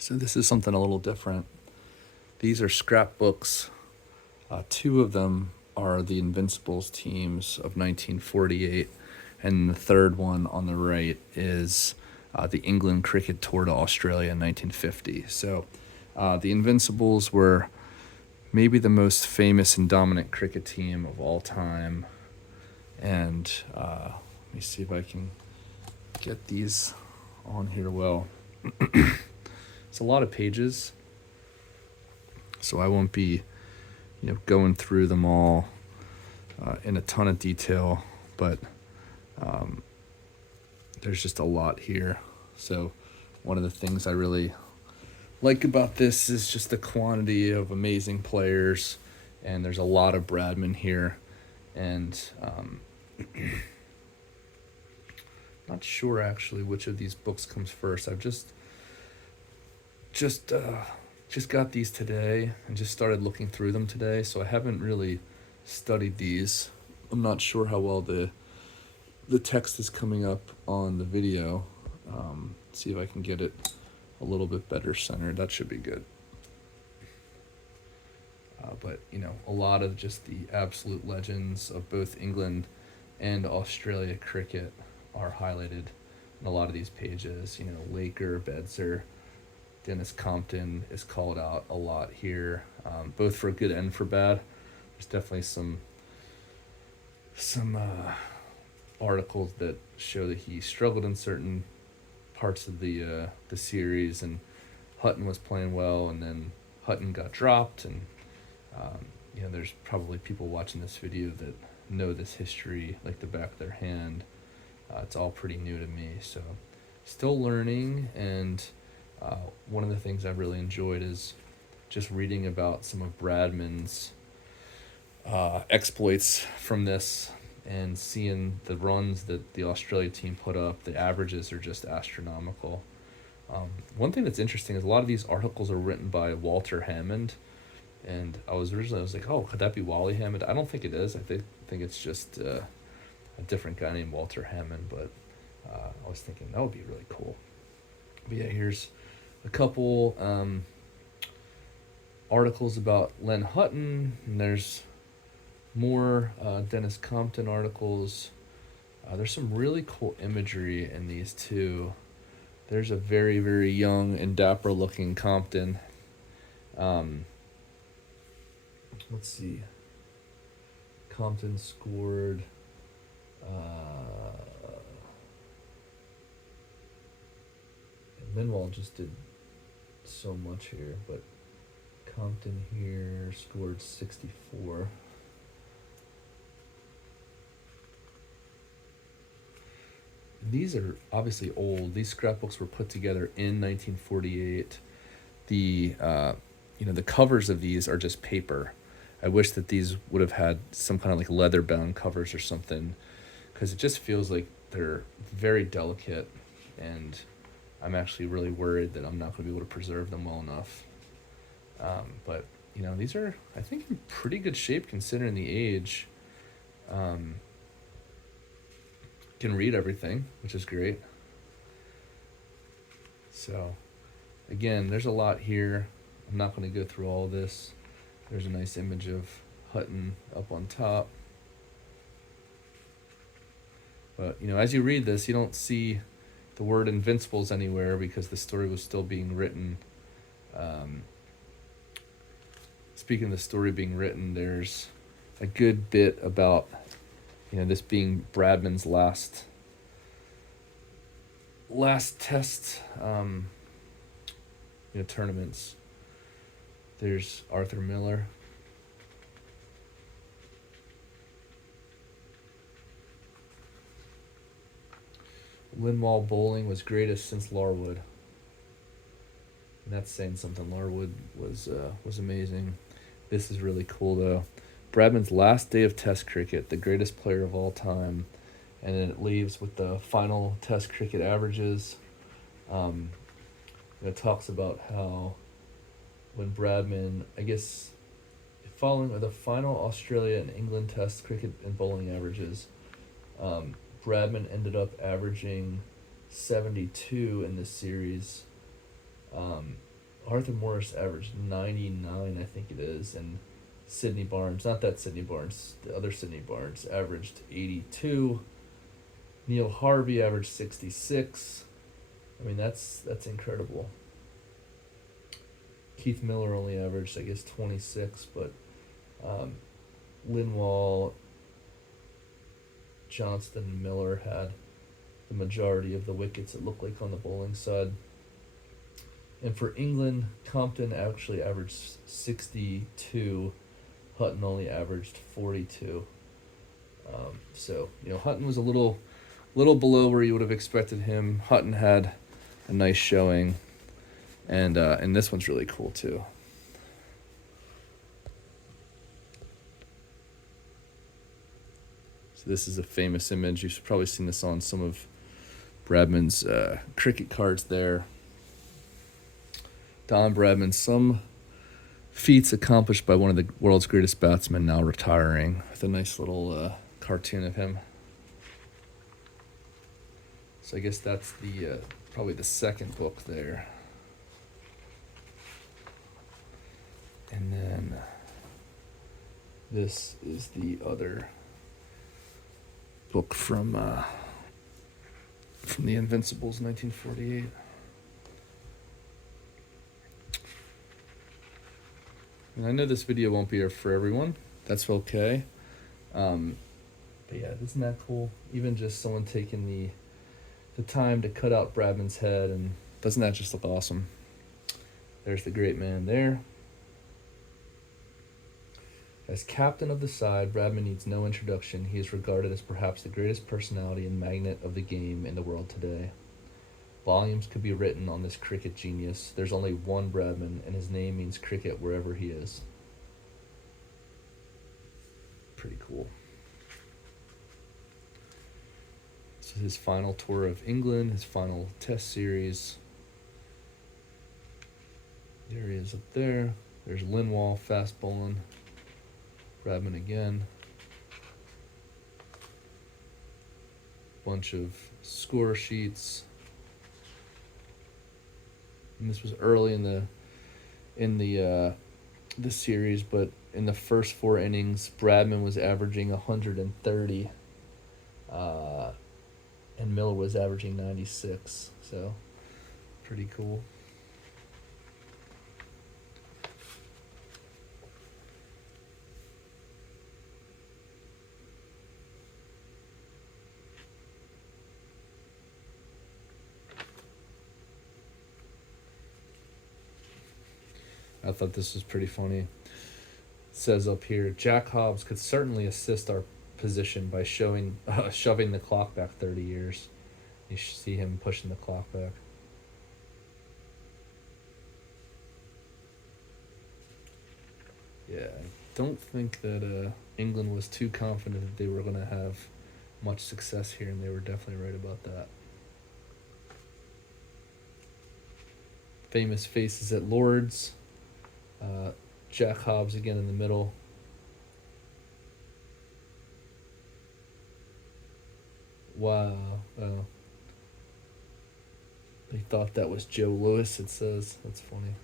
So this is something a little different. These are scrapbooks. Two of them are the Invincibles teams of 1948, and the third one on the right is the England cricket tour to Australia in 1950. So the Invincibles were maybe the most famous and dominant cricket team of all time. And let me see if I can get these on here well. It's a lot of pages, so I won't be going through them all in a ton of detail, but there's just a lot here. So one of the things I really like about this is just the quantity of amazing players, and there's a lot of Bradman here, and not sure actually which of these books comes first. I've just got these today and just started looking through them today, so I haven't really studied these. I'm not sure how well the text is coming up on the video. See if I can get it a little bit better centered. That should be good. But a lot of just the absolute legends of both England and Australia cricket are highlighted in a lot of these pages. Laker, Bedser, Dennis Compton is called out a lot here, both for good and for bad. There's definitely some articles that show that he struggled in certain parts of the series, and Hutton was playing well, and then Hutton got dropped, and there's probably people watching this video that know this history like the back of their hand. It's all pretty new to me, so still learning, and one of the things I've really enjoyed is just reading about some of Bradman's exploits from this, and seeing the runs that the Australia team put up. The averages are just astronomical. One thing that's interesting is a lot of these articles are written by Walter Hammond, and I was like, oh, could that be Wally Hammond? I don't think it is. I think it's just a different guy named Walter Hammond, but I was thinking that would be really cool. But yeah, here's a couple articles about Len Hutton, and there's more Dennis Compton articles. There's some really cool imagery in these too. There's a very, very young and dapper looking Compton. Let's see. Compton scored Minwall just did so much here, but Compton here scored 64. These are obviously old. These scrapbooks were put together in 1948. The the covers of these are just paper. I wish that these would have had some kind of like leather bound covers or something, because it just feels like they're very delicate, and I'm actually really worried that I'm not going to be able to preserve them well enough. But these are, I think, in pretty good shape considering the age. Can read everything, which is great. So again, there's a lot here. I'm not going to go through all this. There's a nice image of Hutton up on top. But as you read this, you don't see the word Invincibles anywhere because the story was still being written. Speaking of the story being written, there's a good bit about this being Bradman's last test tournaments. There's Arthur Miller. Linwall bowling was greatest since Larwood. And that's saying something. Larwood was amazing. This is really cool though. Bradman's last day of Test cricket, the greatest player of all time, and then it leaves with the final Test cricket averages. It talks about how when Bradman, I guess, following the final Australia and England Test cricket and bowling averages, Bradman ended up averaging 72 in this series, Arthur Morris averaged 99, I think it is, and Sidney Barnes, not that Sidney Barnes, the other Sidney Barnes, averaged 82. Neil Harvey averaged 66. I mean, that's incredible. Keith Miller only averaged, I guess, 26, but um, Linwall, Johnston, and Miller had the majority of the wickets, it looked like, on the bowling side. And for England, Compton actually averaged 62. Hutton only averaged 42. So, Hutton was a little below where you would have expected him. Hutton had a nice showing, and this one's really cool too. So this is a famous image. You've probably seen this on some of Bradman's cricket cards there. Don Bradman, some feats accomplished by one of the world's greatest batsmen now retiring, with a nice little cartoon of him. So I guess that's the probably the second book there. And then this is the other book from the Invincibles, 1948. And I know this video won't be for everyone. That's okay. But yeah, isn't that cool? Even just someone taking the time to cut out Bradman's head, and doesn't that just look awesome? There's the great man there. As captain of the side, Bradman needs no introduction. He is regarded as perhaps the greatest personality and magnet of the game in the world today. Volumes could be written on this cricket genius. There's only one Bradman, and his name means cricket wherever he is. Pretty cool. This is his final tour of England, his final test series. There he is up there. There's Linwall, fast bowling. Bradman again. Bunch of score sheets. And this was early in the series, but in the first 4 innings, Bradman was averaging 130, and Miller was averaging 96. So, pretty cool. I thought this was pretty funny. It says up here, Jack Hobbs could certainly assist our position by shoving the clock back 30 years. You should see him pushing the clock back. Yeah, I don't think that England was too confident that they were going to have much success here, and they were definitely right about that. Famous faces at Lord's. Jack Hobbs again in the middle. Wow. They thought that was Joe Louis, it says. That's funny.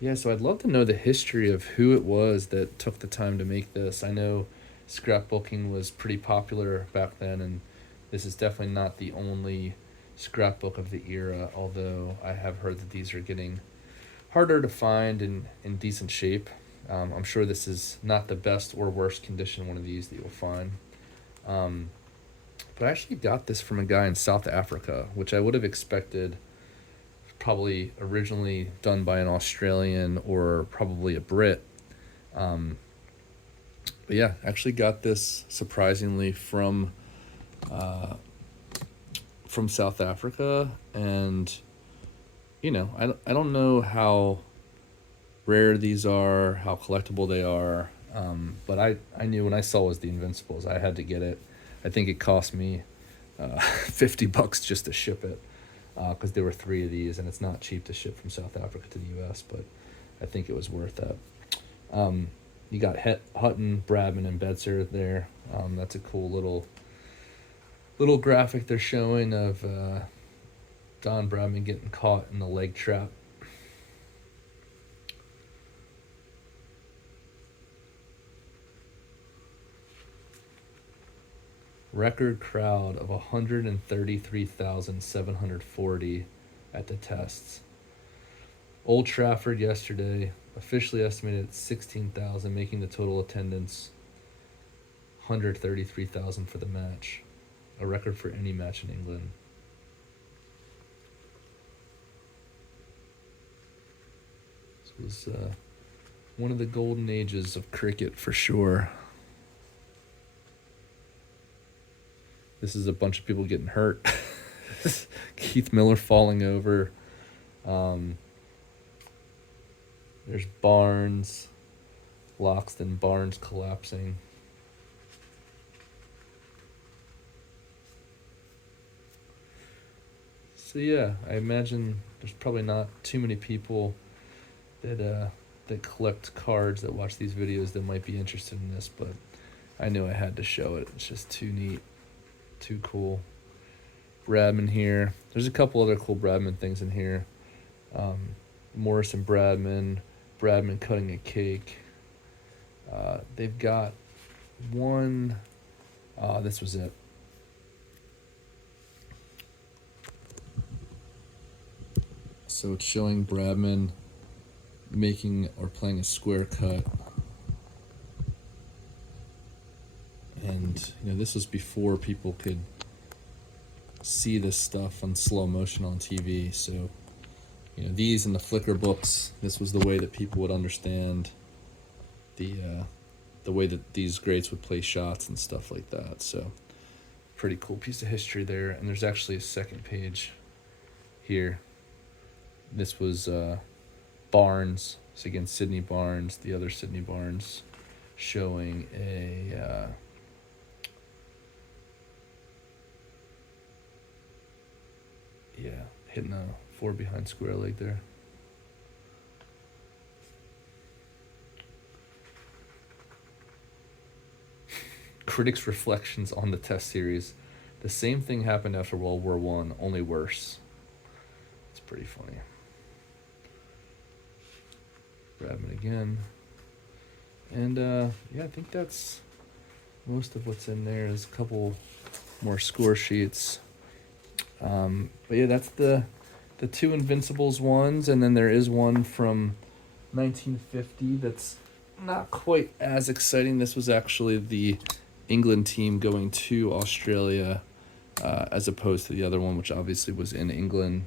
Yeah, so I'd love to know the history of who it was that took the time to make this. I know scrapbooking was pretty popular back then, and this is definitely not the only scrapbook of the era, although I have heard that these are getting harder to find in decent shape. I'm sure this is not the best or worst condition one of these that you'll find. But I actually got this from a guy in South Africa, which I would have expected probably originally done by an Australian or probably a Brit. But yeah, actually got this surprisingly from South Africa, and I don't know how rare these are, how collectible they are, but I knew when I saw it was the Invincibles, I had to get it. I think it cost me $50 just to ship it, because there were 3 of these, and it's not cheap to ship from South Africa to the U.S., but I think it was worth that. You got Hutton, Bradman, and Betzer there. That's a cool little graphic they're showing of Don Bradman getting caught in the leg trap. Record crowd of 133,740 at the tests. Old Trafford yesterday, officially estimated at 16,000, making the total attendance 133,000 for the match. A record for any match in England. This was one of the golden ages of cricket for sure. This is a bunch of people getting hurt. Keith Miller falling over. There's Barnes. Loxton Barnes collapsing. So yeah, I imagine there's probably not too many people that collect cards that watch these videos that might be interested in this, but I knew I had to show it. It's just too neat. Too cool. Bradman here. There's a couple other cool Bradman things in here. Morris and Bradman cutting a cake. They've got one. This was it. So it's showing Bradman making or playing a square cut. And, this was before people could see this stuff on slow motion on TV. So, these and the flicker books, this was the way that people would understand the way that these greats would play shots and stuff like that. So, pretty cool piece of history there. And there's actually a second page here. This was Barnes, so again, Sidney Barnes, the other Sidney Barnes, showing a... hitting a 4 behind square leg there. Critics' reflections on the test series. The same thing happened after World War I, only worse. It's pretty funny. Bradman again. And I think that's most of what's in there. There's a couple more score sheets. But yeah, that's the two Invincibles ones, and then there is one from 1950 that's not quite as exciting. This was actually the England team going to Australia, as opposed to the other one, which obviously was in England.